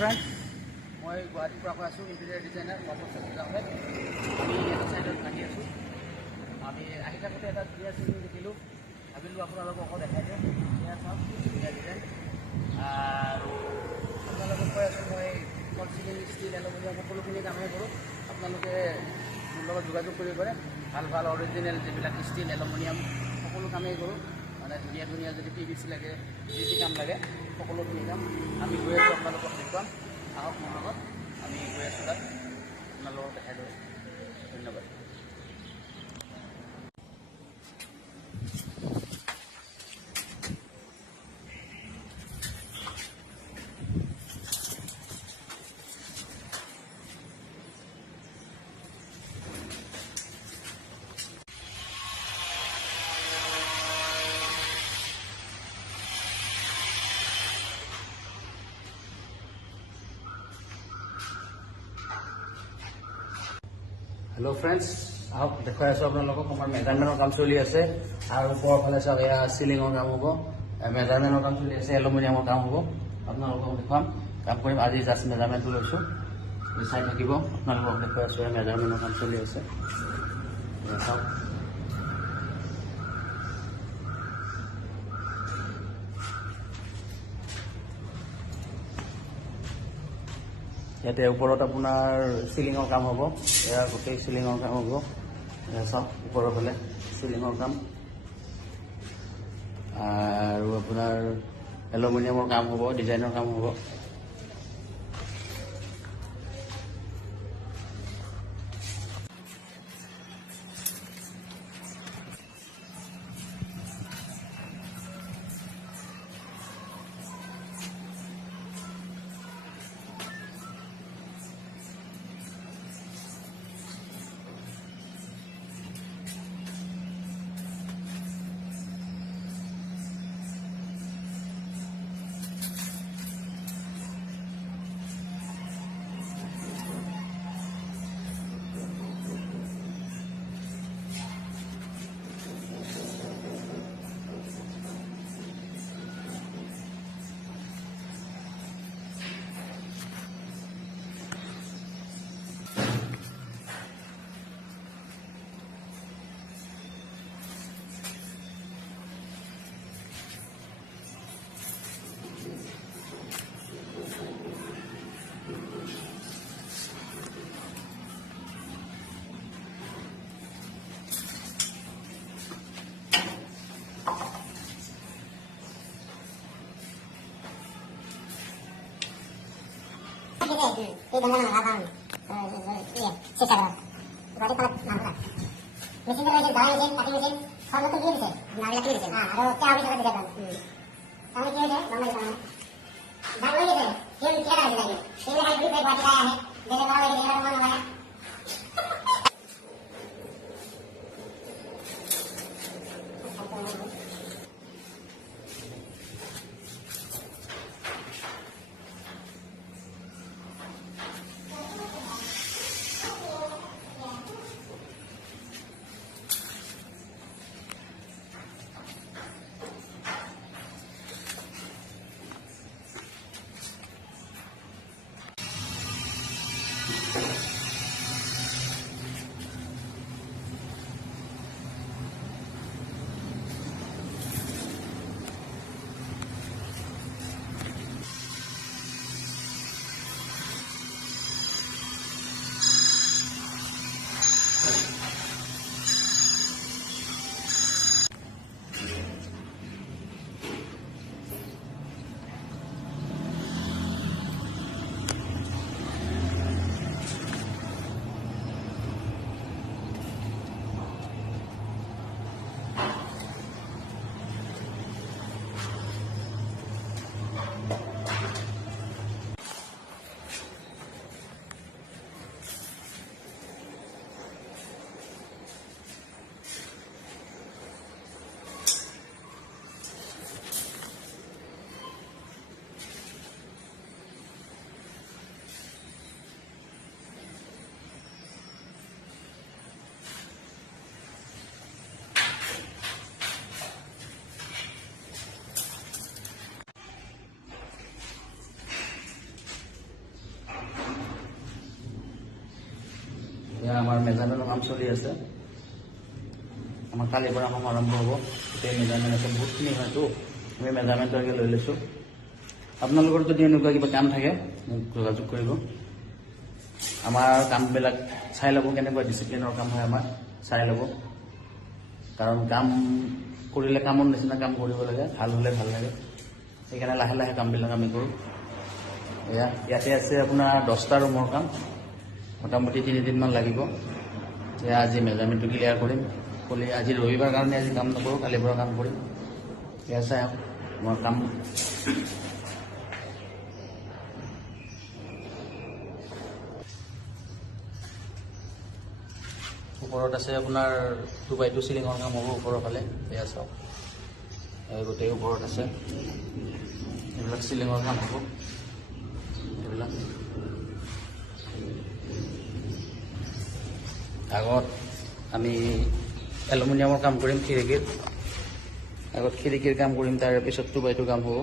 Friends, মই গুৱাহাটীৰ পৰা কৈ আছোঁ, ইণ্টেৰিয়াৰ ডিজাইনাৰ মহম্মদ ছাকিব আহমেদ। আমি এটা চাইডত আহি আছোঁ। আমি আহি থাকোঁতে এটা ধুনীয়া চিলিং দেখিলোঁ, ভাবিলোঁ আপোনালোকক দেখাই দিওঁ। ধুনীয়া চাওক, ধুনীয়া ডিজাইন। আৰু আপোনালোকক কৈ আছোঁ, মই ফল চিলিং, ষ্টিল, এলুমিনিয়াম সকলোখিনি কামেই কৰোঁ। আপোনালোকে মোৰ লগত যোগাযোগ কৰিব পাৰে। ভাল ভাল অৰিজিনেল যিবিলাক ষ্টিল, এলুমিনিয়াম সকলো কামেই কৰোঁ। মানে ধুনীয়া ধুনীয়া যদি PVC লাগে, যি যি কাম লাগে সকলোখিনি কাম আমি গৈ আছোঁ। আপোনালোকক দেখুৱাম, আহক মোৰ লগত। আমি গৈ আছোঁ তাত, আপোনালোকক দেখাই দিওঁ। ধন্যবাদ। হেল্ল' ফ্ৰেণ্ডছ, আহক দেখুৱাই আছোঁ আপোনালোকক। আমাৰ মেজাৰমেণ্টৰ কাম চলি আছে। আৰু ওপৰৰ ফালে চাওক, এয়া চিলিঙৰ কাম হ'ব, মেজাৰমেণ্টৰ কাম চলি আছে, এলুমিনিয়ামৰ কাম হ'ব। আপোনালোকক দেখুৱাম, কাম কৰিম। আজি জাষ্ট মেজাৰমেণ্টটো লৈছোঁ, চাই থাকিব। আপোনালোকক দেখুৱাই আছোঁ, এয়া মেজাৰমেণ্টৰ কাম চলি আছে। চাওক, ইয়াতে ওপৰত আপোনাৰ চিলিঙৰ কাম হ'ব। এয়া গোটেই চিলিঙৰ কাম হ'ব। এয়া চাওক, ওপৰৰ ফালে চিলিঙৰ কাম। আৰু আপোনাৰ এলুমিনিয়ামৰ কাম হ'ব, ডিজাইনৰ কাম হ'ব। এই ধরনের লাগান চেষ্টা করা গাড়ি পালা না মেশিন রয়েছে, দাঁড়া মেশিন, কাটি মেশিন সব তো দিয়ে দিছে, নাগলা দিয়ে দিছে। হ্যাঁ, আর কে আমি টাকা দিতে পারবো। তাহলে কি হয়েছে, বাংলাদেশ দাম হয়ে গেছে, কেউ কেনা আছে লাগে সেগুলো খালি দুই বাড়ি গায়ে আনে, দেখে বড় হয়ে গেছে, মনে হয় এতিয়া আমাৰ মেজাৰমেণ্টৰ কাম চলি আছে। আমাৰ কালিৰ পৰা কাম আৰম্ভ হ'ব। গোটেই মেজাৰমেণ্ট আছে, বহুতখিনি হয়তো আমি মেজাৰমেণ্টলৈকে লৈ লৈছোঁ। আপোনালোকৰ যদি এনেকুৱা কিবা কাম থাকে মোক যোগাযোগ কৰিব। আমাৰ কামবিলাক চাই ল'ব, কেনেকুৱা ডিচিপ্লিনৰ কাম হয় আমাৰ চাই ল'ব। কাৰণ কাম কৰিলে কামৰ নিচিনা কাম কৰিব লাগে, ভাল হ'লে ভাল লাগে। সেইকাৰণে লাহে লাহে কামবিলাক আমি কৰোঁ। ইয়াতে আছে আপোনাৰ 10টা ৰুমৰ কাম, মোটামুটি 3 দিনমান লাগিব। আজি মেজাৰমেণ্টটো ক্লিয়াৰ কৰিম। আজি ৰবিবাৰ কাৰণে আজি কাম নকৰোঁ, কালিৰ পৰা কাম কৰিম। চাই আহক মোৰ কাম। ওপৰত আছে আপোনাৰ 2x2 চিলিঙৰ কাম হ'ব ওপৰৰ ফালে। চাওক গোটেই ওপৰত আছে, এইবিলাক চিলিঙৰ কাম হ'ব। এইবিলাক আগত আমি এলুমিনিয়ামৰ কাম কৰিম, খিৰিকীৰ আগত খিৰিকীৰ কাম কৰিম, তাৰ পিছত 2x2 কাম হ'ব।